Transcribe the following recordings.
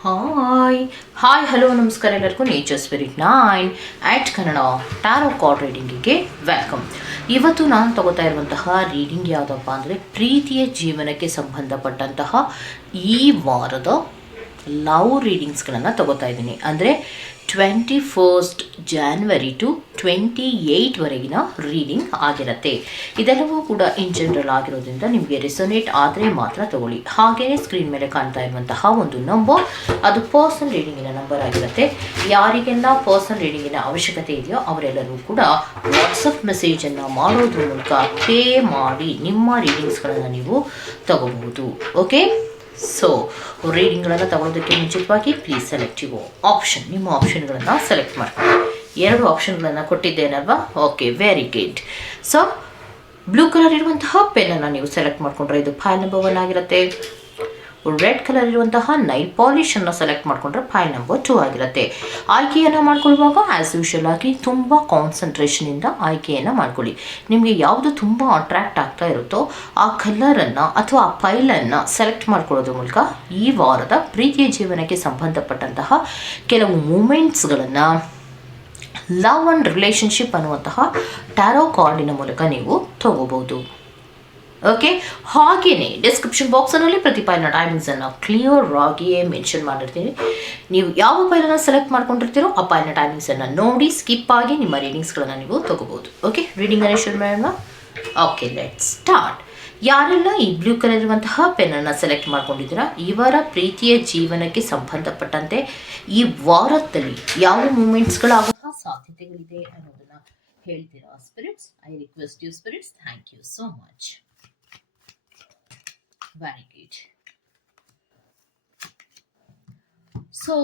Hi hi hello ನಮಸ್ಕಾರ ಎಲ್ಲರಿಗೂ. Nature spirit nine at Kannada tarot card ರೀಡಿಂಗಿಗೆ welcome ಇವತ್ತು ನಾನು ತಗೋತಾ ಇರುವಂತಹ ರೀಡಿಂಗ್ ಯಾವುದಪ್ಪ ಅಂದರೆ ಪ್ರೀತಿಯ ಜೀವನಕ್ಕೆ ಸಂಬಂಧಪಟ್ಟಂತಹ ಈ ವಾರದ ಲವ್ ರೀಡಿಂಗ್ಸ್ಗಳನ್ನು ತಗೋತಾ ಇದ್ದೀನಿ. ಅಂದರೆ twenty first January to twenty ಏಯ್ಟ್ವರೆಗಿನ reading ಆಗಿರುತ್ತೆ. ಇದೆಲ್ಲವೂ ಕೂಡ ಇನ್ ಜನರಲ್ ಆಗಿರೋದ್ರಿಂದ ನಿಮಗೆ ರೆಸೊನೇಟ್ ಆದರೆ ಮಾತ್ರ ತಗೊಳ್ಳಿ. ಹಾಗೆಯೇ ಸ್ಕ್ರೀನ್ ಮೇಲೆ ಕಾಣ್ತಾ ಇರುವಂತಹ ಒಂದು ನಂಬರ್ ಅದು ಪರ್ಸನ್ ರೀಡಿಂಗಿನ ನಂಬರ್ ಆಗಿರುತ್ತೆ. ಯಾರಿಗೆಲ್ಲ ಪರ್ಸನ್ ರೀಡಿಂಗಿನ ಅವಶ್ಯಕತೆ ಇದೆಯೋ ಅವರೆಲ್ಲರೂ ಕೂಡ ವಾಟ್ಸಪ್ ಮೆಸೇಜನ್ನು ಮಾಡೋದ್ರ ಮೂಲಕ ಪೇ ಮಾಡಿ ನಿಮ್ಮ ರೀಡಿಂಗ್ಸ್ಗಳನ್ನು ನೀವು ತಗೋಬಹುದು. ಓಕೆ ಸೊ ರೀಡಿಂಗ್ಗಳನ್ನು ತಗೊಳ್ಳೋದಕ್ಕೆ ಮುಂಚಿತವಾಗಿ ಪ್ಲೀಸ್ ಸೆಲೆಕ್ಟ್ ಇವು ಆಪ್ಷನ್ ನಿಮ್ಮ ಆಪ್ಷನ್ಗಳನ್ನು ಸೆಲೆಕ್ಟ್ ಮಾಡಿ ಎರಡು ಆಪ್ಷನ್ಗಳನ್ನು ಕೊಟ್ಟಿದ್ದೇನಲ್ವಾ? Okay very good so blue colour ಇರುವಂತಹ ಪೆನ್ನನ್ನು ನೀವು ಸೆಲೆಕ್ಟ್ ಮಾಡಿಕೊಂಡ್ರೆ ಇದು ಫೈಲ್ ನಂಬರ್ ಆಗಿರುತ್ತೆ. ರೆಡ್ ಕಲರ್ ಇರುವಂತಹ ನೈಲ್ ಪಾಲಿಶ್ ಅನ್ನು ಸೆಲೆಕ್ಟ್ ಮಾಡಿಕೊಂಡ್ರೆ ಫೈಲ್ ನಂಬರ್ ಟೂ ಆಗಿರುತ್ತೆ. ಆಯ್ಕೆಯನ್ನು ಮಾಡ್ಕೊಳ್ಳುವಾಗ ಆ್ಯಸ್ ಯೂಶಲ್ ಆಗಿ ತುಂಬ ಕಾನ್ಸಂಟ್ರೇಷನಿಂದ ಆಯ್ಕೆಯನ್ನು ಮಾಡ್ಕೊಳ್ಳಿ. ನಿಮಗೆ ಯಾವುದು ತುಂಬ ಅಟ್ರಾಕ್ಟ್ ಆಗ್ತಾ ಇರುತ್ತೋ ಆ ಕಲರನ್ನು ಅಥವಾ ಆ ಫೈಲನ್ನು ಸೆಲೆಕ್ಟ್ ಮಾಡ್ಕೊಳ್ಳೋದ್ರ ಮೂಲಕ ಈ ವಾರದ ಪ್ರೀತಿಯ ಜೀವನಕ್ಕೆ ಸಂಬಂಧಪಟ್ಟಂತಹ ಕೆಲವು ಮೂಮೆಂಟ್ಸ್ಗಳನ್ನು ಲವ್ ಆ್ಯಂಡ್ ರಿಲೇಷನ್ಶಿಪ್ ಅನ್ನುವಂತಹ ಟ್ಯಾರೋ ಕಾರ್ಡಿನ ಮೂಲಕ ನೀವು ತಗೋಬಹುದು. ಓಕೆ ಹಾಗೆಯೇ ಡಿಸ್ಕ್ರಿಪ್ಷನ್ ಬಾಕ್ಸಲ್ಲಿ ಪ್ರತಿ ಪೈಲ್ನ ಟೈಮಿಂಗ್ಸನ್ನು ಕ್ಲಿಯರ್ ಆಗಿಯೇ ಮೆನ್ಷನ್ ಮಾಡಿರ್ತೀನಿ. ನೀವು ಯಾವ ಪೈಲನ್ನು ಸೆಲೆಕ್ಟ್ ಮಾಡ್ಕೊಂಡಿರ್ತೀರೋ ಆ ಪೈಲ್ನ ಟೈಮಿಂಗ್ಸನ್ನು ನೋಡಿ ಸ್ಕಿಪ್ ಆಗಿ ನಿಮ್ಮ ರೀಡಿಂಗ್ಸ್ಗಳನ್ನು ನೀವು ತಗೋಬೋದು ಓಕೆ ರೀಡಿಂಗ್ ಶುರು ಮಾಡೋಣ. ಓಕೆ ಲೆಟ್ ಸ್ಟಾರ್ಟ್ ಯಾರೆಲ್ಲ ಈ ಬ್ಲೂ ಕಲರ್ ಇರುವಂತಹ ಪೆನ್ನನ್ನು ಸೆಲೆಕ್ಟ್ ಮಾಡ್ಕೊಂಡಿದ್ದೀರಾ? ಇವರ ಪ್ರೀತಿಯ ಜೀವನಕ್ಕೆ ಸಂಬಂಧಪಟ್ಟಂತೆ ಈ ವಾರದಲ್ಲಿ ಯಾವ ಮೂಮೆಂಟ್ಸ್ಗಳಾಗುವ ಸಾಧ್ಯತೆಗಳಿದೆ ಅನ್ನೋದನ್ನು ಹೇಳ್ತೀರಾ? Spirits I request you spirits thank you so much very good so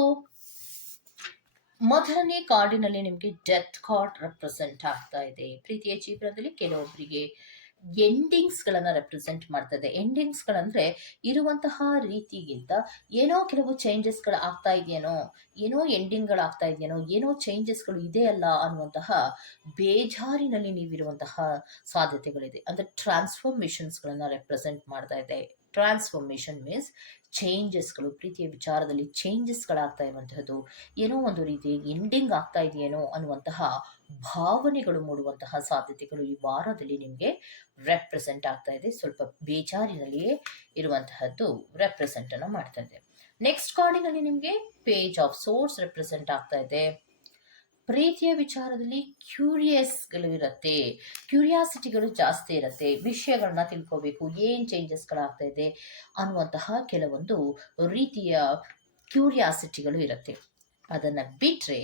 ಮೊದಲನೇ ಕಾರ್ಡಿನಲ್ಲಿ ನಿಮಗೆ ಡೆತ್ ಕಾರ್ಡ್ ರೆಪ್ರೆಸೆಂಟ್ ಆಗ್ತಾ ಇದೆ. ಪ್ರೀತಿಯ ಜೀವನದಲ್ಲಿ ಕೆಲವೊಬ್ಬರಿಗೆ ಎಂಡಿಂಗ್ಸ್ಗಳನ್ನು ರೆಪ್ರೆಸೆಂಟ್ ಮಾಡ್ತದೆ. ಎಂಡಿಂಗ್ಸ್ಗಳಂದ್ರೆ ಇರುವಂತಹ ರೀತಿಗಿಂತ ಏನೋ ಕೆಲವು ಚೇಂಜಸ್ಗಳು ಆಗ್ತಾ ಇದೆಯೇನೋ, ಏನೋ ಎಂಡಿಂಗ್ಗಳಾಗ್ತಾ ಇದೆಯೇನೋ, ಏನೋ ಚೇಂಜಸ್ಗಳು ಇದೆಯಲ್ಲ ಅನ್ನುವಂತಹ ಬೇಜಾರಿನಲ್ಲಿ ನೀವಿರುವಂತಹ ಸಾಧ್ಯತೆಗಳಿದೆ. ಅಂದರೆ ಟ್ರಾನ್ಸ್ಫಾರ್ಮೇಷನ್ಸ್ಗಳನ್ನು ರೆಪ್ರೆಸೆಂಟ್ ಮಾಡ್ತಾ ಇದೆ. ಟ್ರಾನ್ಸ್ಫಾರ್ಮೇಷನ್ ಮೀನ್ಸ್ ಚೇಂಜಸ್ಗಳು ಪ್ರೀತಿಯ ವಿಚಾರದಲ್ಲಿ ಚೇಂಜಸ್ಗಳಾಗ್ತಾ ಇರುವಂತಹದ್ದು, ಏನೋ ಒಂದು ರೀತಿ ಎಂಡಿಂಗ್ ಆಗ್ತಾ ಇದೆಯೇನೋ ಅನ್ನುವಂತಹ ಭಾವನೆಗಳು ಮೂಡುವಂತಹ ಸಾಧ್ಯತೆಗಳು ಈ ವಾರದಲ್ಲಿ ನಿಮಗೆ ರೆಪ್ರೆಸೆಂಟ್ ಆಗ್ತಾ ಇದೆ. ಸ್ವಲ್ಪ ಬೇಜಾರಿನಲ್ಲಿಯೇ ಇರುವಂತಹದ್ದು ರೆಪ್ರೆಸೆಂಟ್ ಅನ್ನು ಮಾಡ್ತಾ ಇದೆ. ನೆಕ್ಸ್ಟ್ ಕಾರ್ಡಿನಲ್ಲಿ ನಿಮಗೆ ಪೇಜ್ ಆಫ್ ಸೋರ್ಸ್ ರೆಪ್ರೆಸೆಂಟ್ ಆಗ್ತಾ ಇದೆ. ಪ್ರೀತಿಯ ವಿಚಾರದಲ್ಲಿ ಕ್ಯೂರಿಯಸ್ಗಳು ಇರುತ್ತೆ ಕ್ಯೂರಿಯಾಸಿಟಿಗಳು ಜಾಸ್ತಿ ಇರುತ್ತೆ. ವಿಷಯಗಳನ್ನ ತಿಳ್ಕೋಬೇಕು. ಏನು ಚೇಂಜಸ್ಗಳಾಗ್ತಾ ಇದೆ ಅನ್ನುವಂತಹ ಕೆಲವೊಂದು ರೀತಿಯ ಕ್ಯೂರಿಯಾಸಿಟಿಗಳು ಇರುತ್ತೆ. ಅದನ್ನು ಬಿಟ್ಟರೆ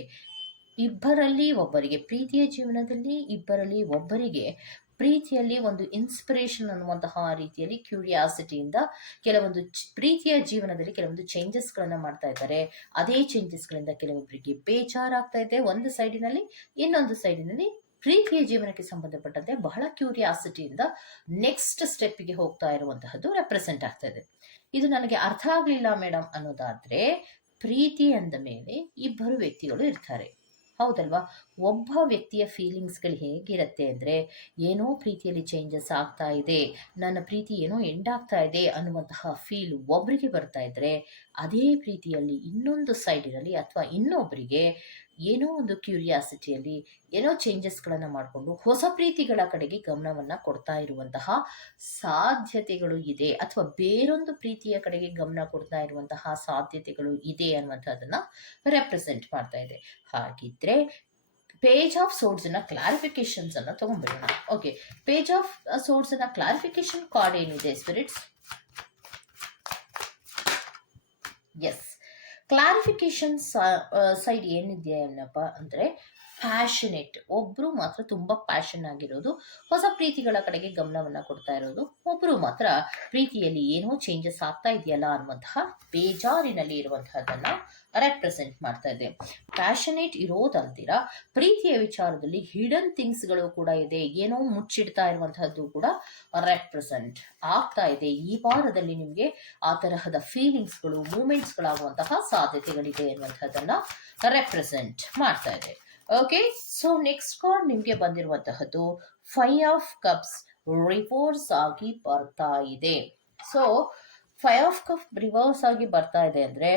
ಇಬ್ಬರಲ್ಲಿ ಒಬ್ಬರಿಗೆ ಪ್ರೀತಿಯ ಜೀವನದಲ್ಲಿ, ಇಬ್ಬರಲ್ಲಿ ಒಬ್ಬರಿಗೆ ಪ್ರೀತಿಯಲ್ಲಿ ಒಂದು ಇನ್ಸ್ಪಿರೇಷನ್ ಅನ್ನುವಂತಹ ರೀತಿಯಲ್ಲಿ ಕ್ಯೂರಿಯಾಸಿಟಿಯಿಂದ ಕೆಲವೊಂದು ಪ್ರೀತಿಯ ಜೀವನದಲ್ಲಿ ಕೆಲವೊಂದು ಚೇಂಜಸ್ಗಳನ್ನು ಮಾಡ್ತಾ ಇದ್ದಾರೆ. ಅದೇ ಚೇಂಜಸ್ಗಳಿಂದ ಕೆಲವೊಬ್ಬರಿಗೆ ಬೇಜಾರಾಗ್ತಾ ಇದೆ. ಒಂದು ಸೈಡಿನಲ್ಲಿ ಇನ್ನೊಂದು ಸೈಡಿನಲ್ಲಿ ಪ್ರೀತಿಯ ಜೀವನಕ್ಕೆ ಸಂಬಂಧಪಟ್ಟಂತೆ ಬಹಳ ಕ್ಯೂರಿಯಾಸಿಟಿಯಿಂದ ನೆಕ್ಸ್ಟ್ ಸ್ಟೆಪ್ಗೆ ಹೋಗ್ತಾ ಇರುವಂತಹದ್ದು ರೆಪ್ರೆಸೆಂಟ್ ಆಗ್ತಾ ಇದೆ. ಇದು ನನಗೆ ಅರ್ಥ ಆಗಲಿಲ್ಲ ಮೇಡಮ್ ಅನ್ನೋದಾದ್ರೆ ಪ್ರೀತಿ ಅಂದ ಮೇಲೆ ಇಬ್ಬರು ವ್ಯಕ್ತಿಗಳು ಇರ್ತಾರೆ. ಹೌದಲ್ವಾ? ಒಬ್ಬ ವ್ಯಕ್ತಿಯ ಫೀಲಿಂಗ್ಸ್ಗಳು ಹೇಗಿರುತ್ತೆ ಅಂದರೆ, ಏನೋ ಪ್ರೀತಿಯಲ್ಲಿ ಚೇಂಜಸ್ ಆಗ್ತಾ ಇದೆ, ನನ್ನ ಪ್ರೀತಿ ಏನೋ ಎಂಡ್ ಆಗ್ತಾ ಇದೆ ಅನ್ನುವಂತಹ ಫೀಲ್ ಒಬ್ಬರಿಗೆ ಬರ್ತಾ ಇದ್ರೆ, ಅದೇ ಪ್ರೀತಿಯಲ್ಲಿ ಇನ್ನೊಂದು ಸೈಡಿನಲ್ಲಿ ಅಥವಾ ಇನ್ನೊಬ್ಬರಿಗೆ ಏನೋ ಒಂದು ಕ್ಯೂರಿಯಾಸಿಟಿಯಲ್ಲಿ ಏನೋ ಚೇಂಜಸ್ಗಳನ್ನು ಮಾಡಿಕೊಂಡು ಹೊಸ ಪ್ರೀತಿಗಳ ಕಡೆಗೆ ಗಮನವನ್ನು ಕೊಡ್ತಾ ಇರುವಂತಹ ಸಾಧ್ಯತೆಗಳು ಇದೆ ಅಥವಾ ಬೇರೊಂದು ಪ್ರೀತಿಯ ಕಡೆಗೆ ಗಮನ ಕೊಡ್ತಾ ಇರುವಂತಹ ಸಾಧ್ಯತೆಗಳು ಇದೆ ಅನ್ನುವಂಥದ್ದನ್ನು ರೆಪ್ರೆಸೆಂಟ್ ಮಾಡ್ತಾ ಇದೆ. ಹಾಗಿದ್ರೆ ಪೇಜ್ ಆಫ್ ಸೋಡ್ಸನ್ನ ನ ಕ್ಲಾರಿಫಿಕೇಶನ್ಸ್ ಅನ್ನು ತಗೊಂಡ್ಬಿಡೋಣ. ಓಕೆ ಪೇಜ್ ಆಫ್ ಸೋಡ್ಸ್ನ ಕ್ಲಾರಿಫಿಕೇಶನ್ ಕಾರ್ಡ್ ಏನಿದೆ ಸ್ಪಿರಿಟ್ಸ್ ಎಸ್ ಕ್ಲಾರಿಫಿಕೇಶನ್ ಸೈಡ್ ಏನಿದೆ ಏನಪ್ಪ ಅಂದರೆ ಪ್ಯಾಷನೇಟ್ ಒಬ್ಬರು ಮಾತ್ರ ತುಂಬ ಪ್ಯಾಷನ್ ಆಗಿರೋದು, ಹೊಸ ಪ್ರೀತಿಗಳ ಕಡೆಗೆ ಗಮನವನ್ನು ಕೊಡ್ತಾ ಇರೋದು. ಒಬ್ಬರು ಮಾತ್ರ ಪ್ರೀತಿಯಲ್ಲಿ ಏನೋ ಚೇಂಜಸ್ ಆಗ್ತಾ ಇದೆಯಲ್ಲ ಅನ್ನುವಂತಹ ಬೇಜಾರಿನಲ್ಲಿ ಇರುವಂತಹದ್ದನ್ನು ರೆಪ್ರೆಸೆಂಟ್ ಮಾಡ್ತಾ ಇದೆ. ಪ್ಯಾಷನೇಟ್ ಇರೋದಲ್ದಿರ ಪ್ರೀತಿಯ ವಿಚಾರದಲ್ಲಿ ಹಿಡನ್ ಥಿಂಗ್ಸ್ಗಳು ಕೂಡ ಇದೆ, ಏನೋ ಮುಚ್ಚಿಡ್ತಾ ಇರುವಂತಹದ್ದು ಕೂಡ ರೆಪ್ರೆಸೆಂಟ್ ಆಗ್ತಾ ಇದೆ. ಈ ವಾರದಲ್ಲಿ ನಿಮಗೆ ಆ ತರಹದ ಫೀಲಿಂಗ್ಸ್ಗಳು ಮೂಮೆಂಟ್ಸ್ಗಳಾಗುವಂತಹ ಸಾಧ್ಯತೆಗಳಿದೆ ಅನ್ನುವಂಥದ್ದನ್ನು ರೆಪ್ರೆಸೆಂಟ್ ಮಾಡ್ತಾ ಇದೆ. ಓಕೆ ಸೊ ನೆಕ್ಸ್ಟ್ ಕಾರ್ಡ್ ನಿಮಗೆ ಬಂದಿರುವಂತಹದ್ದು ಫೈ ಆಫ್ ಕಪ್ಸ್ ರಿವರ್ಸ್ ಆಗಿ ಬರ್ತಾ ಇದೆ. So five of cup reverse ಆಗಿ ಬರ್ತಾ ಇದೆ ಅಂದ್ರೆ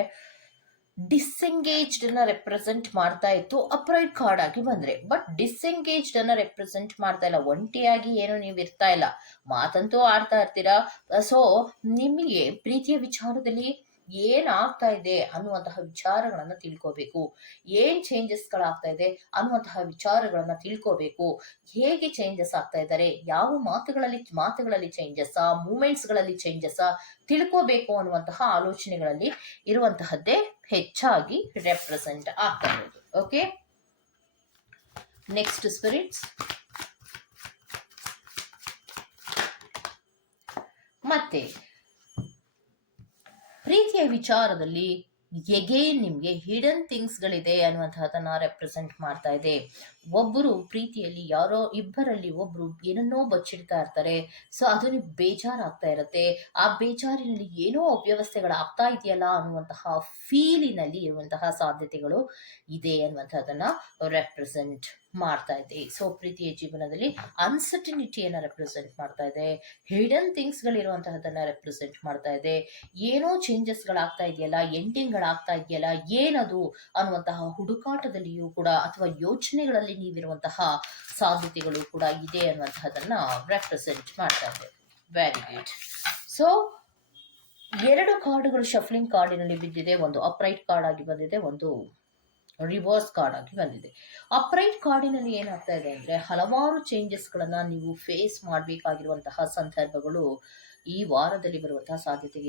ಡಿಸ್ಎಂಗೇಜ್ಡ್ ಅನ್ನ ರೆಪ್ರೆಸೆಂಟ್ ಮಾಡ್ತಾ ಇತ್ತು ಅಪ್ರೈಟ್ ಕಾರ್ಡ್ ಆಗಿ ಬಂದ್ರೆ. ಬಟ್ ಡಿಸ್ಎಂಗೇಜ್ಡ್ ಅನ್ನ ರೆಪ್ರೆಸೆಂಟ್ ಮಾಡ್ತಾ ಇಲ್ಲ, ಒಂಟಿಯಾಗಿ ಏನು ನೀವು ಇರ್ತಾ ಇಲ್ಲ. ಮಾತಂತೂ ಆಡ್ತಾ ಇರ್ತೀರಾ? ಸೊ ನಿಮಗೆ ಪ್ರೀತಿಯ ವಿಚಾರದಲ್ಲಿ ಏನಾಗ್ತಾ ಇದೆ ಅನ್ನುವಂತಹ ವಿಚಾರಗಳನ್ನ ತಿಳ್ಕೋಬೇಕು. ಏನ್ ಚೇಂಜಸ್ ಗಳಾಗ್ತಾ ಇದೆ ಅನ್ನುವಂತಹ ವಿಚಾರಗಳನ್ನ ತಿಳ್ಕೋಬೇಕು. ಹೇಗೆ ಚೇಂಜಸ್ ಆಗ್ತಾ ಇದ್ದಾರೆ? ಯಾವ ಮಾತುಗಳಲ್ಲಿ ಮಾತುಗಳಲ್ಲಿ ಚೇಂಜಸ್ ಮೂಮೆಂಟ್ಸ್ಗಳಲ್ಲಿ ಚೇಂಜಸ್ ತಿಳ್ಕೋಬೇಕು ಅನ್ನುವಂತಹ ಆಲೋಚನೆಗಳಲ್ಲಿ ಇರುವಂತಹದ್ದೇ ಹೆಚ್ಚಾಗಿ ರೆಪ್ರೆಸೆಂಟ್ ಆಗ್ತಾ ಇರೋದು. ಓಕೆ ನೆಕ್ಸ್ಟ್ ಸ್ಪಿರಿಟ್ಸ್ ಮತ್ತೆ ಪ್ರೀತಿಯ ವಿಚಾರದಲ್ಲಿ ಎಗೇನ್ ನಿಮಗೆ ಹಿಡನ್ ಥಿಂಗ್ಸ್ಗಳಿದೆ ಅನ್ನುವಂತಹದನ್ನ ರೆಪ್ರೆಸೆಂಟ್ ಮಾಡ್ತಾ ಇದೆ. ಒಬ್ಬರು ಪ್ರೀತಿಯಲ್ಲಿ, ಯಾರೋ ಇಬ್ಬರಲ್ಲಿ ಒಬ್ರು ಏನನ್ನೋ ಬಚ್ಚಿಡ್ತಾ ಇರ್ತಾರೆ. ಸೊ ಅದು ಬೇಜಾರಾಗ್ತಾ ಇರುತ್ತೆ. ಆ ಬೇಜಾರಿನಲ್ಲಿ ಏನೋ ಅವ್ಯವಸ್ಥೆಗಳಾಗ್ತಾ ಇದೆಯಲ್ಲ ಅನ್ನುವಂತಹ ಫೀಲಿನಲ್ಲಿ ಇರುವಂತಹ ಸಾಧ್ಯತೆಗಳು ಇದೆ ಅನ್ನುವಂಥದ್ದನ್ನ ರೆಪ್ರೆಸೆಂಟ್ ಮಾಡ್ತಾ ಇದೆ. ಸೊ ಪ್ರೀತಿಯ ಜೀವನದಲ್ಲಿ ಅನ್ಸರ್ಟಿನಿಟಿಯನ್ನು ರೆಪ್ರೆಸೆಂಟ್ ಮಾಡ್ತಾ ಇದೆ. ಹಿಡನ್ ಥಿಂಗ್ಸ್ಗಳಿರುವಂತಹದನ್ನ ರೆಪ್ರೆಸೆಂಟ್ ಮಾಡ್ತಾ ಇದೆ. ಏನೋ ಚೇಂಜಸ್ಗಳಾಗ್ತಾ ಇದೆಯಲ್ಲ ಎಂಡಿಂಗ್ಗಳಾಗ್ತಾ ಇದೆಯಲ್ಲ, ಏನದು ಅನ್ನುವಂತಹ ಹುಡುಕಾಟದಲ್ಲಿಯೂ ಕೂಡ ಅಥವಾ ಯೋಚನೆಗಳಲ್ಲಿ ನೀವಿರುವಂತಹ ಸಾಧ್ಯತೆಗಳು ಕೂಡ ಇದೆ ಅನ್ನುವಂತಹದನ್ನ ರೆಪ್ರೆಸೆಂಟ್ ಮಾಡ್ತಾ ಇದೆ ವೆರಿ ಗುಡ್ ಸೊ ಎರಡು ಕಾರ್ಡ್ಗಳು ಶಫ್ಲಿಂಗ್ ಕಾರ್ಡಿನಲ್ಲಿ ಬಿದ್ದಿದೆ, ಒಂದು ಅಪ್ರೈಟ್ ಕಾರ್ಡ್ ಆಗಿ ಬಂದಿದೆ, ಒಂದು ರಿವರ್ಸ್ ಕಾರ್ಡ್ ಆಗಿ ಬಂದಿದೆ. ಅಪ್ರೈಟ್ ಕಾರ್ಡಿನಲ್ಲಿ ಏನಾಗ್ತಾ ಇದೆ ಅಂದ್ರೆ ಹಲವಾರು ಚೇಂಜಸ್ಗಳನ್ನ ನೀವು ಫೇಸ್ ಮಾಡಬೇಕಾಗಿರುವಂತಹ ಸಂದರ್ಭಗಳು ಈ ವಾರದಲ್ಲಿ ಬರುವಂತಹ ಸಾಧ್ಯತೆ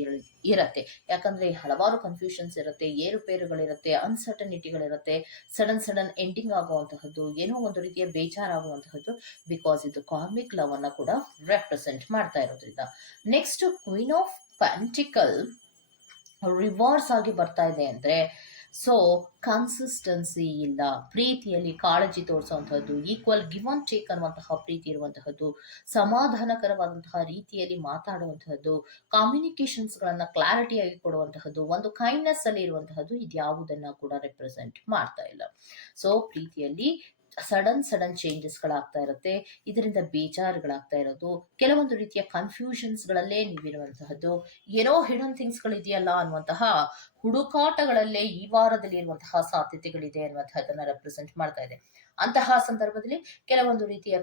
ಇರುತ್ತೆ. ಯಾಕಂದ್ರೆ ಹಲವಾರು ಕನ್ಫ್ಯೂಷನ್ಸ್ ಇರುತ್ತೆ, ಏರುಪೇರುಗಳಿರುತ್ತೆ ಅನ್ಸರ್ಟನಿಟಿಗಳಿರುತ್ತೆ ಸಡನ್ ಸಡನ್ ಎಂಡಿಂಗ್ ಆಗುವಂತಹದ್ದು, ಏನೋ ಒಂದು ರೀತಿಯ ಬೇಜಾರಾಗುವಂತಹದ್ದು ಬಿಕಾಸ್ ಇದು ಕಾಮಿಕ್ ಲವ್ ಅನ್ನ ಕೂಡ ರೆಪ್ರೆಸೆಂಟ್ ಮಾಡ್ತಾ ಇರೋದ್ರಿಂದ. Next queen of pentacles reverse ಆಗಿ ಬರ್ತಾ ಇದೆ ಅಂದ್ರೆ ಸೊ ಕನ್ಸಿಸ್ಟೆನ್ಸಿ ಇಲ್ಲ. ಪ್ರೀತಿಯಲ್ಲಿ ಕಾಳಜಿ ತೋರಿಸುವಂತಹದ್ದು ಈಕ್ವಲ್ ಗಿವ್ ಆನ್ ಟೇಕ್ ಅನ್ನುವಂತಹ ಪ್ರೀತಿ ಇರುವಂತಹದ್ದು, ಸಮಾಧಾನಕರವಾದಂತಹ ರೀತಿಯಲ್ಲಿ ಮಾತಾಡುವಂತಹದ್ದು ಗಳನ್ನ ಕ್ಲಾರಿಟಿಯಾಗಿ ಕೊಡುವಂತಹದ್ದು, ಒಂದು ಕೈಂಡ್ನೆಸ್ ಅಲ್ಲಿ ಇರುವಂತಹದ್ದು ಇದ್ಯಾವುದನ್ನ ಕೂಡ ರೆಪ್ರೆಸೆಂಟ್ ಮಾಡ್ತಾ ಇಲ್ಲ. ಸೊ ಪ್ರೀತಿಯಲ್ಲಿ ಸಡನ್ ಸಡನ್ ಚೇಂಜಸ್ಗಳಾಗ್ತಾ ಇರುತ್ತೆ. ಇದರಿಂದ ಬೇಜಾರುಗಳಾಗ್ತಾ ಇರೋದು. ಕೆಲವೊಂದು ರೀತಿಯ ಕನ್ಫ್ಯೂಷನ್ಸ್ಗಳಲ್ಲೇ ನೀವಿರುವಂತಹದ್ದು. ಏನೋ ಹಿಡನ್ ಥಿಂಗ್ಸ್ಗಳಿದೆಯಲ್ಲ ಅನ್ನುವಂತಹ ಹುಡುಕಾಟಗಳಲ್ಲೇ ಈ ವಾರದಲ್ಲಿ ಇರುವಂತಹ ಸಾಧ್ಯತೆಗಳಿದೆ ಅನ್ನುವಂತಹದನ್ನ ರೆಪ್ರೆಸೆಂಟ್ ಮಾಡ್ತಾ ಇದೆ. ಅಂತಹ ಸಂದರ್ಭದಲ್ಲಿ ಕೆಲವೊಂದು ರೀತಿಯ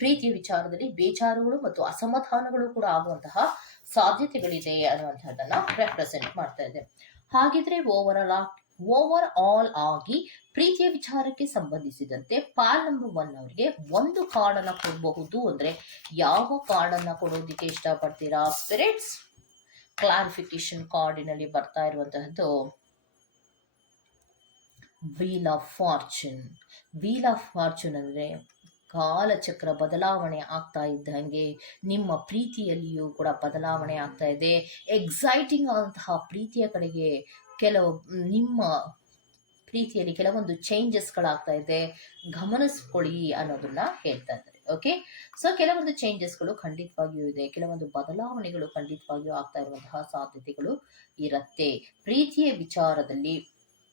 ಪ್ರೀತಿಯ ವಿಚಾರದಲ್ಲಿ ಬೇಜಾರುಗಳು ಮತ್ತು ಅಸಮಾಧಾನಗಳು ಕೂಡ ಆಗುವಂತಹ ಸಾಧ್ಯತೆಗಳಿದೆ ಅನ್ನುವಂತಹದನ್ನ ರೆಪ್ರೆಸೆಂಟ್ ಮಾಡ್ತಾ ಇದೆ. ಹಾಗಿದ್ರೆ ಓವರ್ ಆಲ್ ಓವರ್ ಆಲ್ ಆಗಿ ಪ್ರೀತಿಯ ವಿಚಾರಕ್ಕೆ ಸಂಬಂಧಿಸಿದಂತೆ ಪಾಲ್ ನಂಬರ್ ಒನ್ ಅವರಿಗೆ ಒಂದು ಕಾರ್ಡನ್ನು ಕೊಡಬಹುದು ಅಂದ್ರೆ ಯಾವ ಕಾರ್ಡನ್ನು ಕೊಡೋದಿಕ್ಕೆ ಇಷ್ಟಪಡ್ತೀರಾ? ಸ್ಪಿರಿಟ್ಸ್ ಕ್ಲಾರಿಫಿಕೇಶನ್ ಕಾರ್ಡಿನಲ್ಲಿ ಬರ್ತಾ ಇರುವಂತಹದ್ದು wheel of fortune wheel of fortune ಅಂದ್ರೆ ಕಾಲಚಕ್ರ ಬದಲಾವಣೆ ಆಗ್ತಾ ಇದ್ದಂಗೆ ನಿಮ್ಮ ಪ್ರೀತಿಯಲ್ಲಿಯೂ ಕೂಡ ಬದಲಾವಣೆ ಆಗ್ತಾ ಇದೆ. ಎಕ್ಸೈಟಿಂಗ್ ಆದಂತಹ ಪ್ರೀತಿಯ ಕಡೆಗೆ ಕೆಲವು, ನಿಮ್ಮ ಪ್ರೀತಿಯಲ್ಲಿ ಕೆಲವೊಂದು ಚೇಂಜಸ್ಗಳಾಗ್ತಾ ಇದೆ. ಗಮನಿಸ್ಕೊಳ್ಳಿ ಅನ್ನೋದನ್ನ ಹೇಳ್ತಾ ಇದ್ದಾರೆ ಓಕೆ ಸೊ ಕೆಲವೊಂದು ಚೇಂಜಸ್ಗಳು ಖಂಡಿತವಾಗಿಯೂ ಇದೆ. ಕೆಲವೊಂದು ಬದಲಾವಣೆಗಳು ಖಂಡಿತವಾಗಿಯೂ ಆಗ್ತಾ ಇರುವಂತಹ ಸಾಧ್ಯತೆಗಳು ಇರುತ್ತೆ. ಪ್ರೀತಿಯ ವಿಚಾರದಲ್ಲಿ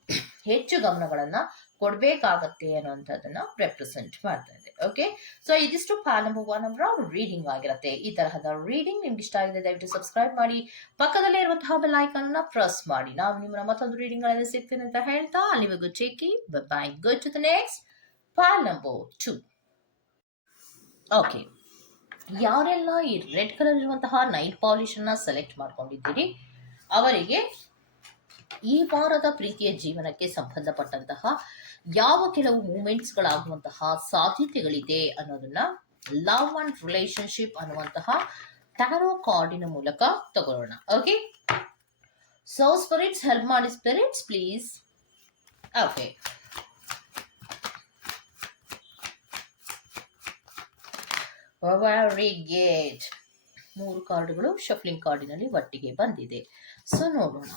ಹೆಚ್ಚು ಗಮನಗಳನ್ನ ಕೊಡ್ಬೇಕಾಗತ್ತೆ ಅನ್ನುವಂಥದ್ದನ್ನ ರೆಪ್ರೆಸೆಂಟ್ ಮಾಡ್ತಾ ಇದೆ ಓಕೆ ಸೊ ಇದಿಷ್ಟು pile number one number reading ಆಗಿರುತ್ತೆ. ಈ ತರಹದ ರೀಡಿಂಗ್ ನಿಮ್ಗೆ ಇಷ್ಟ ಆಗಿದೆ, ದಯವಿಟ್ಟು ಸಬ್ಸ್ಕ್ರೈಬ್ ಮಾಡಿ. ಪಕ್ಕದಲ್ಲೇ ಇರುವಂತಹ ಬೆಲ್ ಐಕಾನ್ ಪ್ರೆಸ್ ಮಾಡಿ. ನಾವು ನಿಮ್ಮ ಮತ್ತೊಂದು ರೀಡಿಂಗ್ಗಳಲ್ಲಿ ಸಿಗ್ತೀನಿ ಅಂತ ಹೇಳ್ತಾ, ಅಲ್ಲಿವರೆಗೂ ಚೇಕಿ bye go to the next pile number two okay ಯಾರೆಲ್ಲ ಈ ರೆಡ್ ಕಲರ್ ಇರುವಂತಹ ನೈಟ್ ಪಾಲಿಶ್ ಅನ್ನ ಸೆಲೆಕ್ಟ್ ಮಾಡ್ಕೊಂಡಿದ್ದೀರಿ, ಅವರಿಗೆ ಈ ವಾರದ ಪ್ರೀತಿಯ ಜೀವನಕ್ಕೆ ಸಂಬಂಧಪಟ್ಟಂತಹ ಯಾವ ಕೆಲವು ಮೂಮೆಂಟ್ಸ್ಗಳಾಗುವಂತಹ ಸಾಧ್ಯತೆಗಳಿದೆ ಅನ್ನೋದನ್ನ ಲವ್ ಅಂಡ್ ರಿಲೇಶನ್ಶಿಪ್ ಅನ್ನುವಂತಹ ಟ್ಯಾರೋ ಕಾರ್ಡಿನ ಮೂಲಕ ತಗೊಳ್ಳೋಣ. ಓಕೆ ಸೊ ಸ್ಪಿರಿಟ್ಸ್ ಹೆಲ್ಪ್ ಮಾಡಿ spirits please okay very great ಮೂರು ಕಾರ್ಡ್ಗಳು ಶಫ್ಲಿಂಗ್ ಕಾರ್ಡಿನಲ್ಲಿ ಒಟ್ಟಿಗೆ ಬಂದಿದೆ. ಸೊ ನೋಡೋಣ.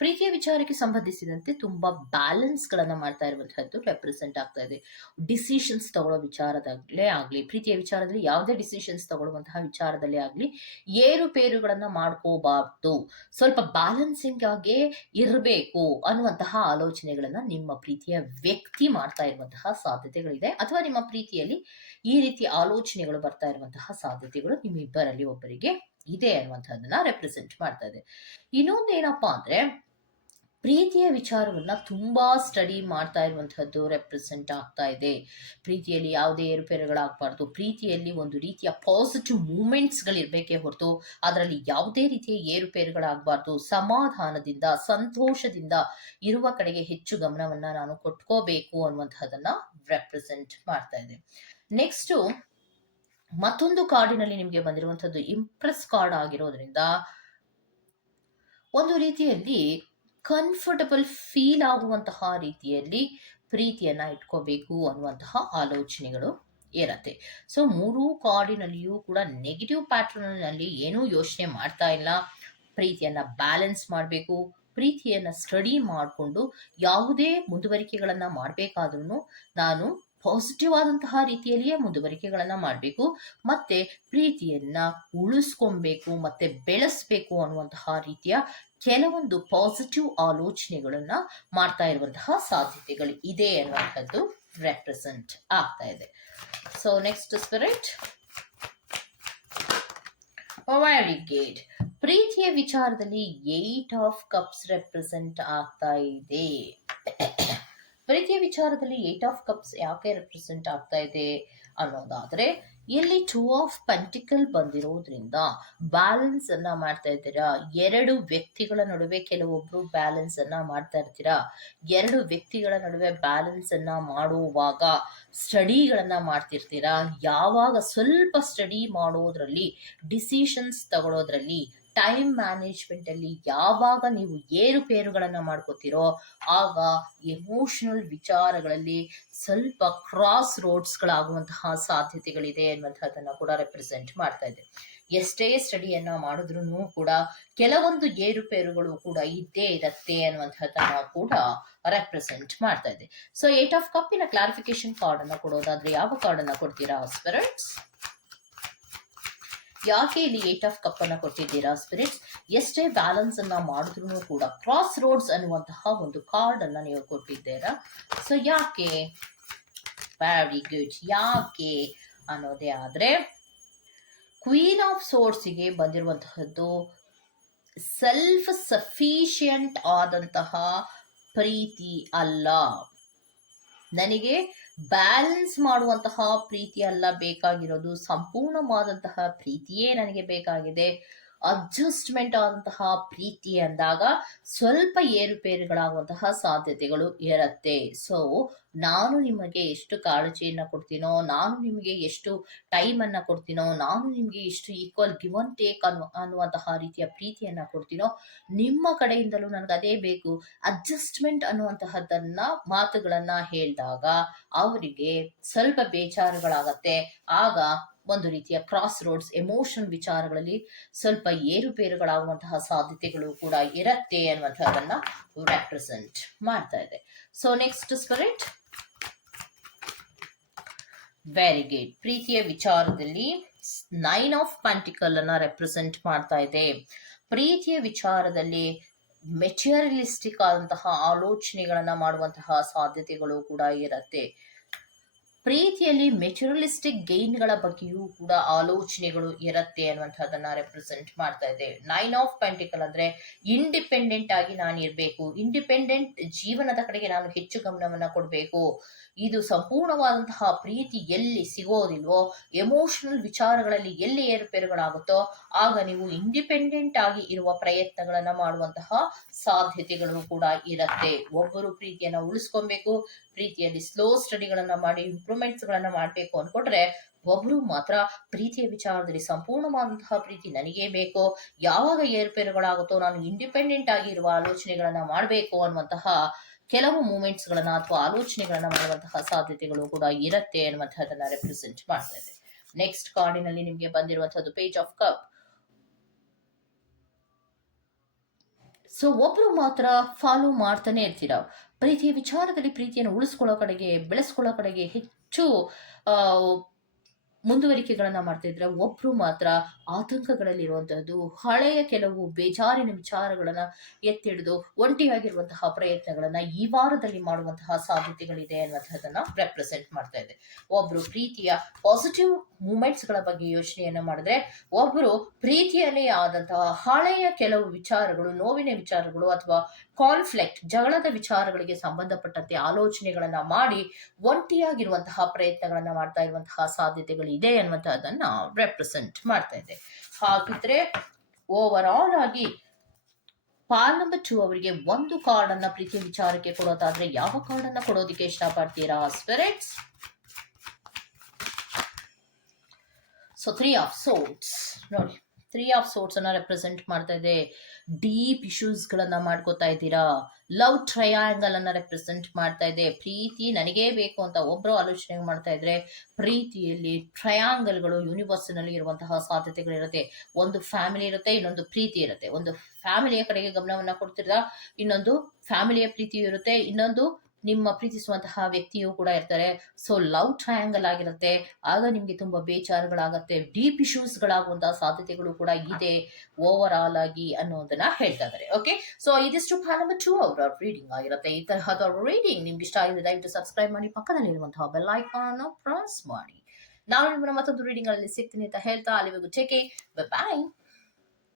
ಪ್ರೀತಿಯ ವಿಚಾರಕ್ಕೆ ಸಂಬಂಧಿಸಿದಂತೆ ತುಂಬಾ ಬ್ಯಾಲೆನ್ಸ್ ಗಳನ್ನ ಮಾಡ್ತಾ ಇರುವಂತಹದ್ದು ರೆಪ್ರೆಸೆಂಟ್ ಆಗ್ತಾ ಇದೆ. ಡಿಸಿಷನ್ಸ್ ತಗೊಳ್ಳೋ ವಿಚಾರದಲ್ಲೇ ಆಗ್ಲಿ, ಪ್ರೀತಿಯ ವಿಚಾರದಲ್ಲಿ ಯಾವುದೇ ಡಿಸಿಷನ್ಸ್ ತಗೊಳ್ಳುವಂತಹ ವಿಚಾರದಲ್ಲೇ ಆಗ್ಲಿ, ಏರುಪೇರುಗಳನ್ನ ಮಾಡ್ಕೋಬಾರ್ದು. ಸ್ವಲ್ಪ ಬ್ಯಾಲೆನ್ಸಿಂಗ್ ಆಗಿ ಇರಬೇಕು ಅನ್ನುವಂತಹ ಆಲೋಚನೆಗಳನ್ನ ನಿಮ್ಮ ಪ್ರೀತಿಯ ವ್ಯಕ್ತಿ ಮಾಡ್ತಾ ಇರುವಂತಹ ಸಾಧ್ಯತೆಗಳಿದೆ. ಅಥವಾ ನಿಮ್ಮ ಪ್ರೀತಿಯಲ್ಲಿ ಈ ರೀತಿ ಆಲೋಚನೆಗಳು ಬರ್ತಾ ಇರುವಂತಹ ಸಾಧ್ಯತೆಗಳು ನಿಮ್ಮಿಬ್ಬರಲ್ಲಿ ಒಬ್ಬರಿಗೆ ಇದೆ ಅನ್ನುವಂಥದ್ದನ್ನ ರೆಪ್ರೆಸೆಂಟ್ ಮಾಡ್ತಾ ಇದೆ. ಇನ್ನೊಂದೇನಪ್ಪಾ ಅಂದ್ರೆ ಪ್ರೀತಿಯ ವಿಚಾರವನ್ನ ತುಂಬಾ ಸ್ಟಡಿ ಮಾಡ್ತಾ ಇರುವಂತಹದ್ದು ರೆಪ್ರೆಸೆಂಟ್ ಆಗ್ತಾ ಇದೆ. ಪ್ರೀತಿಯಲ್ಲಿ ಯಾವುದೇ ಏರುಪೇರುಗಳಾಗಬಾರ್ದು. ಪ್ರೀತಿಯಲ್ಲಿ ಒಂದು ರೀತಿಯ ಪಾಸಿಟಿವ್ ಮೂಮೆಂಟ್ಸ್ಗಳಿರಬೇಕೇ ಹೊರತು ಅದರಲ್ಲಿ ಯಾವುದೇ ರೀತಿಯ ಏರುಪೇರುಗಳಾಗಬಾರ್ದು. ಸಮಾಧಾನದಿಂದ, ಸಂತೋಷದಿಂದ ಇರುವ ಕಡೆಗೆ ಹೆಚ್ಚು ಗಮನವನ್ನ ನಾನು ಕೊಟ್ಕೋಬೇಕು ಅನ್ನುವಂತಹದನ್ನ ರೆಪ್ರೆಸೆಂಟ್ ಮಾಡ್ತಾ ಇದೆ. ನೆಕ್ಸ್ಟು ಮತ್ತೊಂದು ಕಾರ್ಡಿನಲ್ಲಿ ನಿಮಗೆ ಬಂದಿರುವಂಥದ್ದು ಇಂಪ್ರೆಸ್ ಕಾರ್ಡ್ ಆಗಿರೋದ್ರಿಂದ ಒಂದು ರೀತಿಯಲ್ಲಿ ಕಂಫರ್ಟಬಲ್ ಫೀಲ್ ಆಗುವಂತಹ ರೀತಿಯಲ್ಲಿ ಪ್ರೀತಿಯನ್ನ ಇಟ್ಕೋಬೇಕು ಅನ್ನುವಂತಹ ಆಲೋಚನೆಗಳು ಇರತ್ತೆ. ಸೊ ಮೂರೂ ಕಾರ್ಡಿನಲ್ಲಿಯೂ ಕೂಡ ನೆಗೆಟಿವ್ ಪ್ಯಾಟ್ರನ್ನಲ್ಲಿ ಏನೂ ಯೋಚನೆ ಮಾಡ್ತಾ ಇಲ್ಲ. ಪ್ರೀತಿಯನ್ನ ಬ್ಯಾಲೆನ್ಸ್ ಮಾಡಬೇಕು, ಪ್ರೀತಿಯನ್ನ ಸ್ಟಡಿ ಮಾಡಿಕೊಂಡು ಯಾವುದೇ ಮುಂದುವರಿಕೆಗಳನ್ನು ಮಾಡಬೇಕಾದ್ರೂ ನಾನು ಪಾಸಿಟಿವ್ ಆದಂತಹ ರೀತಿಯಲ್ಲಿಯೇ ಮುಂದುವರಿಕೆಗಳನ್ನ ಮಾಡಬೇಕು, ಮತ್ತೆ ಪ್ರೀತಿಯನ್ನ ಉಳಿಸ್ಕೊಬೇಕು, ಮತ್ತೆ ಬೆಳೆಸಬೇಕು ಅನ್ನುವಂತಹ ರೀತಿಯ ಕೆಲವೊಂದು ಪಾಸಿಟಿವ್ ಆಲೋಚನೆಗಳನ್ನ ಮಾಡ್ತಾ ಇರುವಂತಹ ಸಾಧ್ಯತೆಗಳು ಇದೆ ಅನ್ನುವಂಥದ್ದು ರೆಪ್ರೆಸೆಂಟ್ ಆಗ್ತಾ ಇದೆ. ಸೊ ನೆಕ್ಸ್ಟ್ ಸ್ಪಿರಿಟ್ ವೆರಿ ಪ್ರೀತಿಯ ವಿಚಾರದಲ್ಲಿ ಏಟ್ ಆಫ್ ಕಪ್ಸ್ ರೆಪ್ರೆಸೆಂಟ್ ಆಗ್ತಾ ಇದೆ. ಪ್ರೀತಿಯ ವಿಚಾರದಲ್ಲಿ ಏಟ್ ಆಫ್ ಕಪ್ಸ್ ಯಾಕೆ ರೆಪ್ರೆಸೆಂಟ್ ಆಗ್ತಾ ಇದೆ ಅನ್ನೋದಾದ್ರೆ, ಇಲ್ಲಿ ಟೂ ಆಫ್ ಪೆಂಟಿಕಲ್ ಬಂದಿರೋದ್ರಿಂದ ಬ್ಯಾಲೆನ್ಸ್ ಅನ್ನ ಮಾಡ್ತಾ ಇದ್ದೀರಾ? ಎರಡು ವ್ಯಕ್ತಿಗಳ ನಡುವೆ ಕೆಲವೊಬ್ರು ಬ್ಯಾಲೆನ್ಸ್ ಅನ್ನ ಮಾಡ್ತಾ ಇರ್ತೀರಾ? ಎರಡು ವ್ಯಕ್ತಿಗಳ ನಡುವೆ ಬ್ಯಾಲೆನ್ಸ್ ಅನ್ನ ಮಾಡುವಾಗ ಸ್ಟಡಿಗಳನ್ನ ಮಾಡ್ತಿರ್ತೀರಾ? ಯಾವಾಗ ಸ್ವಲ್ಪ ಸ್ಟಡಿ ಮಾಡೋದ್ರಲ್ಲಿ ಡಿಸಿಷನ್ಸ್ ತಗೊಳ್ಳೋದ್ರಲ್ಲಿ ಟೈಮ್ ಮ್ಯಾನೇಜ್ಮೆಂಟ್ ಅಲ್ಲಿ ಯಾವಾಗ ನೀವು ಏರುಪೇರುಗಳನ್ನ ಮಾಡ್ಕೋತೀರೋ, ಆಗ ಎಮೋಷನಲ್ ವಿಚಾರಗಳಲ್ಲಿ ಸ್ವಲ್ಪ ಕ್ರಾಸ್ ರೋಡ್ಸ್ಗಳಾಗುವಂತಹ ಸಾಧ್ಯತೆಗಳಿದೆ ಅನ್ನುವಂಥದ್ದನ್ನು ಕೂಡ ರೆಪ್ರೆಸೆಂಟ್ ಮಾಡ್ತಾ ಇದೆ. ಎಷ್ಟೇ ಸ್ಟಡಿಯನ್ನ ಮಾಡಿದ್ರು ಕೂಡ ಕೆಲವೊಂದು ಏರುಪೇರುಗಳು ಕೂಡ ಇದ್ದೇ ಇರತ್ತೆ ಅನ್ನುವಂಥದ್ದನ್ನ ಕೂಡ ರೆಪ್ರೆಸೆಂಟ್ ಮಾಡ್ತಾ ಇದೆ. ಸೊ ಏಟ್ ಆಫ್ ಕಪ್ಪಿನ ಕ್ಲಾರಿಫಿಕೇಶನ್ ಕಾರ್ಡ್ ಅನ್ನ ಕೊಡೋದಾದ್ರೆ ಯಾವ ಕಾರ್ಡ್ ಅನ್ನ ಕೊಡ್ತೀರಾ ಸ್ಪಿರಿಟ್ಸ್ ಯಾಕೆ ಇಲ್ಲಿ ಏಟ್ ಆಫ್ ಕಪ್ ಅನ್ನ ಕೊಟ್ಟಿದ್ದೀರಾ ಸ್ಪಿರಿಟ್ಸ್ ಎಷ್ಟೇ ಬ್ಯಾಲೆನ್ಸ್ ಅನ್ನ ಮಾಡಿದ್ರು ಕೂಡ ಕ್ರಾಸ್ ರೋಡ್ಸ್ ಅನ್ನುವಂತಹ ಒಂದು ಕಾರ್ಡ್ ಅನ್ನ ನೀವು ಕೊಟ್ಟಿದ್ದೀರಾ. ಸೊ ಯಾಕೆ? ವೆರಿ ಗುಡ್ ಯಾಕೆ ಅನ್ನೋದೇ ಆದ್ರೆ ಕ್ವೀನ್ ಆಫ್ ಸೋರ್ಸಿಗೆ ಬಂದಿರುವಂತಹದ್ದು ಸೆಲ್ಫ್ ಸಫಿಷಿಯಂಟ್ ಆದಂತಹ ಪ್ರೀತಿ ಅಲ್ಲ. ನನಗೆ ಬ್ಯಾಲೆನ್ಸ್ ಮಾಡುವಂತಹ ಪ್ರೀತಿ ಅಲ್ಲ ಬೇಕಾಗಿರೋದು ಸಂಪೂರ್ಣವಾದಂತಹ ಪ್ರೀತಿಯೇ ನನಗೆ ಬೇಕಾಗಿದೆ. ಅಡ್ಜಸ್ಟ್ಮೆಂಟ್ ಆದಂತಹ ಪ್ರೀತಿ ಅಂದಾಗ ಸ್ವಲ್ಪ ಏರುಪೇರುಗಳಾಗುವಂತಹ ಸಾಧ್ಯತೆಗಳು ಇರತ್ತೆ. ಸೊ ನಾನು ನಿಮಗೆ ಎಷ್ಟು ಕಾಳಜಿಯನ್ನು ಕೊಡ್ತೀನೋ, ನಾನು ನಿಮಗೆ ಎಷ್ಟು ಟೈಮನ್ನು ಅನ್ನ ಕೊಡ್ತೀನೋ, ನಾನು ನಿಮಗೆ ಎಷ್ಟು ಈಕ್ವಲ್ ಗಿವ್ ಅನ್ ಟೇಕ್ ಅನ್ನುವ, ಅನ್ನುವಂತಹ ರೀತಿಯ ಪ್ರೀತಿಯನ್ನ ಕೊಡ್ತೀನೋ, ನಿಮ್ಮ ಕಡೆಯಿಂದಲೂ ನನಗೆ ಅದೇ ಬೇಕು. ಅಡ್ಜಸ್ಟ್ಮೆಂಟ್ ಅನ್ನುವಂತಹದ್ದನ್ನ ಮಾತುಗಳನ್ನು ಹೇಳಿದಾಗ ಅವರಿಗೆ ಸ್ವಲ್ಪ ಬೇಜಾರುಗಳಾಗತ್ತೆ. ಆಗ ಒಂದು ರೀತಿಯ ಕ್ರಾಸ್ ರೋಡ್ಸ್ ಎಮೋಷನ್ ವಿಚಾರಗಳಲ್ಲಿ ಸ್ವಲ್ಪ ಏರುಪೇರುಗಳಾಗುವಂತಹ ಸಾಧ್ಯತೆಗಳು ಕೂಡ ಇರತ್ತೆ ಅನ್ನುವಂಥದ್ದನ್ನ ರೆಪ್ರೆಸೆಂಟ್ ಮಾಡ್ತಾ ಇದೆ. So next spirit very good ಪ್ರೀತಿಯ ವಿಚಾರದಲ್ಲಿ ನೈನ್ ಆಫ್ ಪ್ಯಾಂಟಿಕಲ್ ಅನ್ನ ರೆಪ್ರೆಸೆಂಟ್ ಮಾಡ್ತಾ ಇದೆ. ಪ್ರೀತಿಯ ವಿಚಾರದಲ್ಲಿ ಮೆಟೀರಿಯಲಿಸ್ಟಿಕ್ ಆದಂತಹ ಆಲೋಚನೆಗಳನ್ನ ಮಾಡುವಂತಹ ಸಾಧ್ಯತೆಗಳು ಕೂಡ ಇರತ್ತೆ. ಪ್ರೀತಿಯಲ್ಲಿ ಮೆಚುರಲಿಸ್ಟಿಕ್ ಗೈನ್ಗಳ ಬಗ್ಗೆಯೂ ಕೂಡ ಆಲೋಚನೆಗಳು ಇರುತ್ತೆ ಅನ್ನುವಂಥದ್ದನ್ನ ರೆಪ್ರೆಸೆಂಟ್ ಮಾಡ್ತಾ ಇದೆ. ನೈನ್ ಆಫ್ ಪೆಂಟಿಕಲ್ ಅಂದ್ರೆ ಇಂಡಿಪೆಂಡೆಂಟ್ ಆಗಿ ನಾನು ಇರಬೇಕು ಇಂಡಿಪೆಂಡೆಂಟ್ ಜೀವನದ ಕಡೆಗೆ ನಾನು ಹೆಚ್ಚು ಗಮನವನ್ನ ಕೊಡಬೇಕು. ಇದು ಸಂಪೂರ್ಣವಾದಂತಹ ಪ್ರೀತಿ ಎಲ್ಲಿ ಸಿಗೋದಿಲ್ವೋ ಎಮೋಷನಲ್ ವಿಚಾರಗಳಲ್ಲಿ ಎಲ್ಲಿ ಏರುಪೇರುಗಳಾಗುತ್ತೋ, ಆಗ ನೀವು ಇಂಡಿಪೆಂಡೆಂಟ್ ಆಗಿ ಇರುವ ಪ್ರಯತ್ನಗಳನ್ನ ಮಾಡುವಂತಹ ಸಾಧ್ಯತೆಗಳು ಕೂಡ ಇರುತ್ತೆ. ಒಬ್ಬರು ಪ್ರೀತಿಯನ್ನ ಉಳಿಸ್ಕೊಬೇಕು, ಪ್ರೀತಿಯಲ್ಲಿ ಸ್ಲೋ ಸ್ಟಡಿಗಳನ್ನ ಮಾಡಿ ಇಂಪ್ರೂವ್ಮೆಂಟ್ಸ್ ಗಳನ್ನ ಮಾಡಬೇಕು ಅನ್ಕೊಟ್ರೆ ಒಬ್ರು ಮಾತ್ರ ಪ್ರೀತಿಯ ವಿಚಾರದಲ್ಲಿ ಸಂಪೂರ್ಣವಾದಂತಹ ಪ್ರೀತಿ ನನಗೇ ಬೇಕು, ಯಾವಾಗ ಏರ್ಪೇರುಗಳಾಗುತ್ತೋ, ನಾನು ಇಂಡಿಪೆಂಡೆಂಟ್ ಆಗಿ ಇರುವ ಆಲೋಚನೆಗಳನ್ನ ಮಾಡಬೇಕು ಅನ್ನುವಂತಹ ಕೆಲವು ಮೂಮೆಂಟ್ಸ್ ಗಳನ್ನ ಅಥವಾ ಆಲೋಚನೆಗಳನ್ನ ಮಾಡುವಂತಹ ಸಾಧ್ಯತೆಗಳು ಕೂಡ ಇರುತ್ತೆ ಅನ್ನುವಂತಹದನ್ನ ರೆಪ್ರೆಸೆಂಟ್ ಮಾಡ್ತಾ ಇದೆ ನೆಕ್ಸ್ಟ್ ಕಾರ್ಡಿನಲ್ಲಿ ನಿಮಗೆ ಬಂದಿರುವಂತಹದ್ದು ಪೇಜ್ ಆಫ್ ಕಪ್ ಸೊ ಒಬ್ರು ಮಾತ್ರ ಫಾಲೋ ಮಾಡ್ತಾನೆ ಇರ್ತೀರ? ಪ್ರೀತಿಯ ವಿಚಾರದಲ್ಲಿ ಪ್ರೀತಿಯನ್ನು ಉಳಿಸ್ಕೊಳ್ಳೋ ಕಡೆಗೆ, ಬೆಳೆಸ್ಕೊಳ್ಳೋ ಕಡೆಗೆ ಹೆಚ್ಚು ಆ, ಮುಂದುವರಿಕೆಗಳನ್ನ ಮಾಡ್ತಾ ಇದ್ರೆ ಒಬ್ರು ಮಾತ್ರ ಆತಂಕಗಳಲ್ಲಿರುವಂತಹದ್ದು, ಹಳೆಯ ಕೆಲವು ಬೇಜಾರಿನ ವಿಚಾರಗಳನ್ನ ಎತ್ತಿಡಿದು ಒಂಟಿಯಾಗಿರುವಂತಹ ಪ್ರಯತ್ನಗಳನ್ನು ಈ ವಾರದಲ್ಲಿ ಮಾಡುವಂತಹ ಸಾಧ್ಯತೆಗಳಿದೆ ಅನ್ನುವಂಥದ್ದನ್ನ ರೆಪ್ರೆಸೆಂಟ್ ಮಾಡ್ತಾ ಇದೆ. ಒಬ್ರು ಪ್ರೀತಿಯ ಪಾಸಿಟಿವ್ ಮೂಮೆಂಟ್ಸ್ಗಳ ಬಗ್ಗೆ ಯೋಚನೆಯನ್ನ ಮಾಡಿದ್ರೆ, ಒಬ್ರು ಪ್ರೀತಿಯನ್ನೇ ಆದಂತಹ ಹಳೆಯ ಕೆಲವು ವಿಚಾರಗಳು, ನೋವಿನ ವಿಚಾರಗಳು ಅಥವಾ ಕಾನ್ಫ್ಲಿಕ್ಟ್ ಜಗಳದ ವಿಚಾರಗಳಿಗೆ ಸಂಬಂಧಪಟ್ಟಂತೆ ಆಲೋಚನೆಗಳನ್ನ ಮಾಡಿ ಒಂಟಿಯಾಗಿರುವಂತಹ ಪ್ರಯತ್ನಗಳನ್ನ ಮಾಡ್ತಾ ಇರುವಂತಹ ಸಾಧ್ಯತೆಗಳು ಇದೆ ಅದನ್ನು ರೆಪ್ರೆಸೆಂಟ್ ಮಾಡ್ತಾ ಇದೆ. ಹಾಗಿದ್ರೆ ಓವರ್ ಆಲ್ ಆಗಿ ಪಾಲ್ ನಂಬರ್ ಟೂ ಅವರಿಗೆ ಒಂದು ಕಾರ್ಡ್ ಅನ್ನ ಪ್ರೀತಿ ವಿಚಾರಕ್ಕೆ ಕೊಡೋದಾದ್ರೆ ಯಾವ ಕಾರ್ಡ್ ಅನ್ನ ಕೊಡೋದಕ್ಕೆ ಇಷ್ಟಪಡ್ತೀರಾ? Spirits so three of swords ನೋಡಿ. ತ್ರೀ ಆಫ್ ಸೋರ್ಟ್ಸ್ ಅನ್ನ ರೆಪ್ರೆಸೆಂಟ್ ಮಾಡ್ತಾ ಇದೆ. ಡೀಪ್ ಇಶ್ಯೂಸ್ ಗಳನ್ನ ಮಾಡ್ಕೋತಾ ಇದ್ದೀರಾ? ಲವ್ ಟ್ರಯಾಂಗಲ್ ಅನ್ನ ರೆಪ್ರೆಸೆಂಟ್ ಮಾಡ್ತಾ ಇದೆ. ಪ್ರೀತಿ ನನಗೇ ಬೇಕು ಅಂತ ಒಬ್ರು ಆಲೋಚನೆ ಮಾಡ್ತಾ ಇದ್ರೆ ಪ್ರೀತಿಯಲ್ಲಿ ಟ್ರಯಾಂಗಲ್ಗಳು ಯೂನಿವರ್ಸ್ನಲ್ಲಿ ಇರುವಂತಹ ಸಾಧ್ಯತೆಗಳಿರುತ್ತೆ ಒಂದು ಫ್ಯಾಮಿಲಿ ಇರುತ್ತೆ, ಇನ್ನೊಂದು ಪ್ರೀತಿ ಇರುತ್ತೆ. ಒಂದು ಫ್ಯಾಮಿಲಿಯ ಕಡೆಗೆ ಗಮನವನ್ನ ಕೊಡ್ತಿರ? ಇನ್ನೊಂದು ಫ್ಯಾಮಿಲಿಯ ಪ್ರೀತಿಯು ಇರುತ್ತೆ, ಇನ್ನೊಂದು ನಿಮ್ಮ ಪ್ರೀತಿಸುವಂತಹ ವ್ಯಕ್ತಿಯು ಕೂಡ ಇರ್ತಾರೆ. ಸೊ ಲವ್ ಟ್ರಯಾಂಗಲ್ ಆಗಿರುತ್ತೆ. ಆಗ ನಿಮಗೆ ತುಂಬಾ ಬೇಜಾರುಗಳಾಗತ್ತೆ. ಡೀಪ್ ಇಶ್ಯೂಸ್ಗಳಾಗುವಂತಹ ಸಾಧ್ಯತೆಗಳು ಕೂಡ ಇದೆ ಓವರ್ ಆಲ್ ಆಗಿ ಅನ್ನೋದನ್ನ ಹೇಳ್ತಾ ಇದ್ದಾರೆ ಓಕೆ ಸೊ ಇದಿಷ್ಟು ಫಾರ್ ನಂಬರ್ ಟೂ ಅವರ ರೀಡಿಂಗ್ ಆಗಿರುತ್ತೆ. ಈ ತರಹದ ರೀಡಿಂಗ್ ನಿಮ್ಗೆ ಇಷ್ಟ ಆಗಿದೆ ದಯವಿಟ್ಟು ಸಬ್ಸ್ಕ್ರೈಬ್ ಮಾಡಿ. ಪಕ್ಕದಲ್ಲಿರುವಂತಹ ಬೆಲ್ ಐಕಾನ್ ಪ್ರೆಸ್ ಮಾಡಿ. ನಾನು ನಿಮ್ಮ ಮತ್ತೊಂದು ರೀಡಿಂಗ್ ಅಲ್ಲಿ ಸಿಗ್ತೀನಿ ಅಂತ ಹೇಳ್ತಾ ಅಲ್ಲಿವರೆಗೂ ಚೆಕ್ ಬಾಯ್